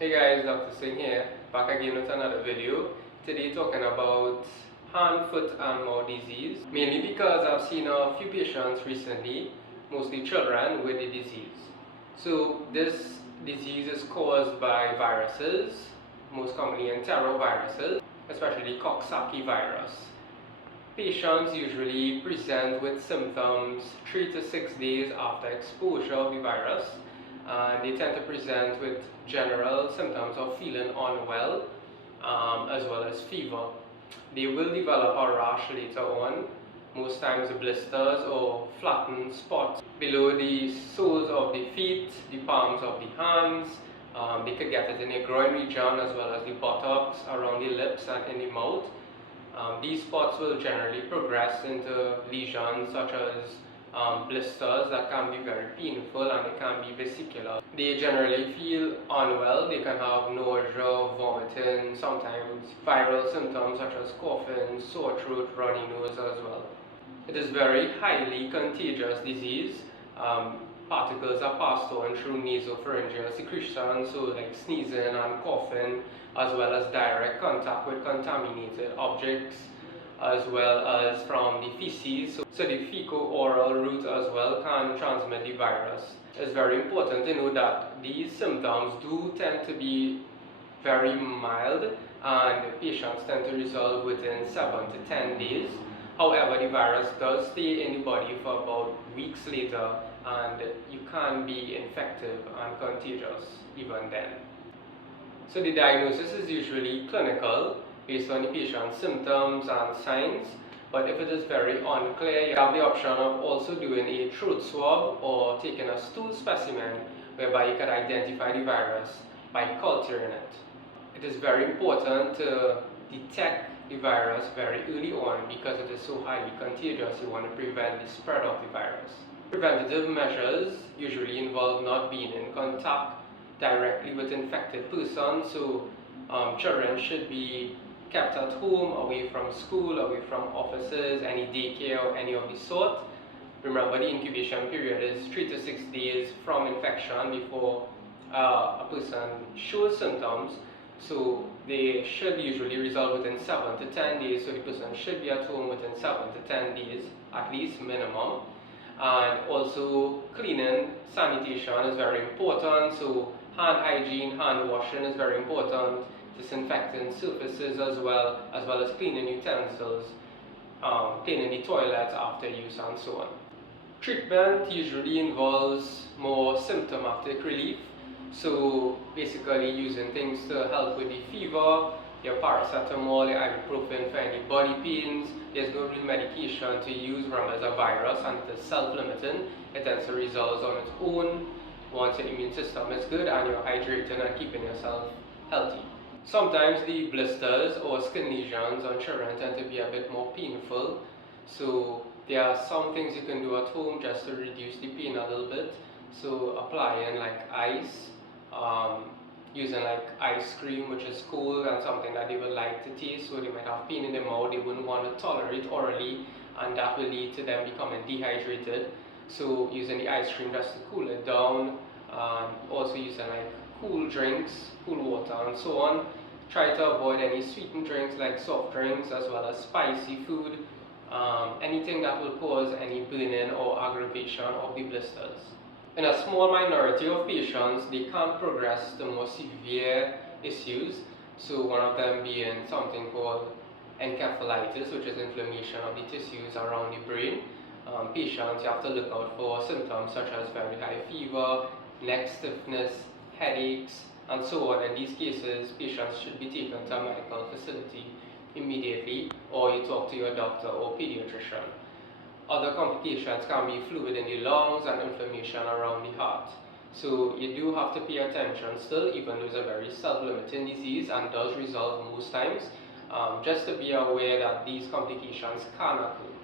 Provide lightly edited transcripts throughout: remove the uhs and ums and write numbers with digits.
Hey guys, Dr. Singh here, back again with another video. Today talking about hand, foot and mouth disease, mainly because I've seen a few patients recently, mostly children, with the disease. So this disease is caused by viruses, most commonly enteroviruses, especially Coxsackie virus. Patients usually present with symptoms 3 to 6 days after exposure of the virus. They tend to present with general symptoms of feeling unwell, as well as fever. They will develop a rash later on, most times blisters or flattened spots below the soles of the feet, the palms of the hands. They could get it in the groin region as well as the buttocks, around the lips and in the mouth. These spots will generally progress into lesions such as blisters that can be very painful and they can be vesicular. They generally feel unwell. They can have nausea, vomiting, sometimes viral symptoms such as coughing, sore throat, runny nose as well. It is very highly contagious disease. Particles are passed on through nasopharyngeal secretion, so like sneezing and coughing, as well as direct contact with contaminated objects, as well as from the feces. So the fecal-oral route as well can transmit the virus. It's very important to know that these symptoms do tend to be very mild and patients tend to resolve within 7 to 10 days. However, the virus does stay in the body for about weeks later and you can be infective and contagious even then. So the diagnosis is usually clinical based on the patient's symptoms and signs, but if it is very unclear, you have the option of also doing a throat swab or taking a stool specimen whereby you can identify the virus by culturing it. It is very important to detect the virus very early on because it is so highly contagious. You want to prevent the spread of the virus. Preventative measures usually involve not being in contact directly with infected persons, so children should be kept at home, away from school, away from offices, any daycare or any of the sort. Remember, the incubation period is 3 to 6 days from infection before a person shows symptoms. So they should usually resolve within 7 to 10 days, so the person should be at home within 7 to 10 days, at least minimum. And also cleaning, sanitation is very important, so hand hygiene, hand washing is very important, disinfecting surfaces as well as cleaning utensils, cleaning the toilets after use and so on. Treatment usually involves more symptomatic relief. So basically using things to help with the fever, your paracetamol, your ibuprofen for any body pains. There's no real medication to use. Remember, it's a virus and it is self-limiting. It tends to resolve on its own once your immune system is good and you're hydrating and keeping yourself healthy. Sometimes the blisters or skin lesions on children tend to be a bit more painful. So there are some things you can do at home just to reduce the pain a little bit. So applying like ice, using like ice cream which is cold and something that they would like to taste, so they might have pain in their mouth, they wouldn't want to tolerate orally, and that will lead to them becoming dehydrated. So using the ice cream just to cool it down, also using like cool drinks, cool water and so on. Try to avoid any sweetened drinks like soft drinks as well as spicy food, anything that will cause any burning or aggravation of the blisters. In a small minority of patients, they can progress to more severe issues. So one of them being something called encephalitis, which is inflammation of the tissues around the brain. Patients, you have to look out for symptoms such as very high fever, neck stiffness, headaches, and so on. In these cases, patients should be taken to a medical facility immediately, or you talk to your doctor or pediatrician. Other complications can be fluid in the lungs and inflammation around the heart. So you do have to pay attention still, even though it's a very self-limiting disease and does resolve most times, just to be aware that these complications can occur.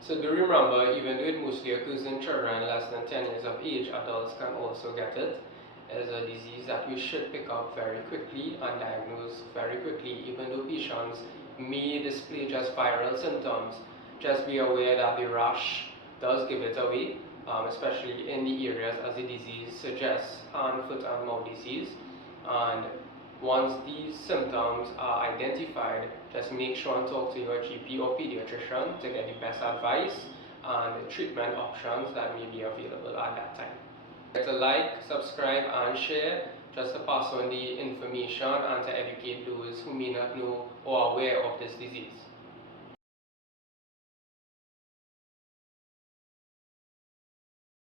So do remember, even though it mostly occurs in children less than 10 years of age, adults can also get it. It is a disease that we should pick up very quickly and diagnose very quickly, even though patients may display just viral symptoms. Just be aware that the rash does give it away, especially in the areas as the disease suggests, hand, foot and mouth disease. And once these symptoms are identified, just make sure and talk to your GP or pediatrician to get the best advice and treatment options that may be available at that time. To like, subscribe, and share just to pass on the information and to educate those who may not know or are aware of this disease.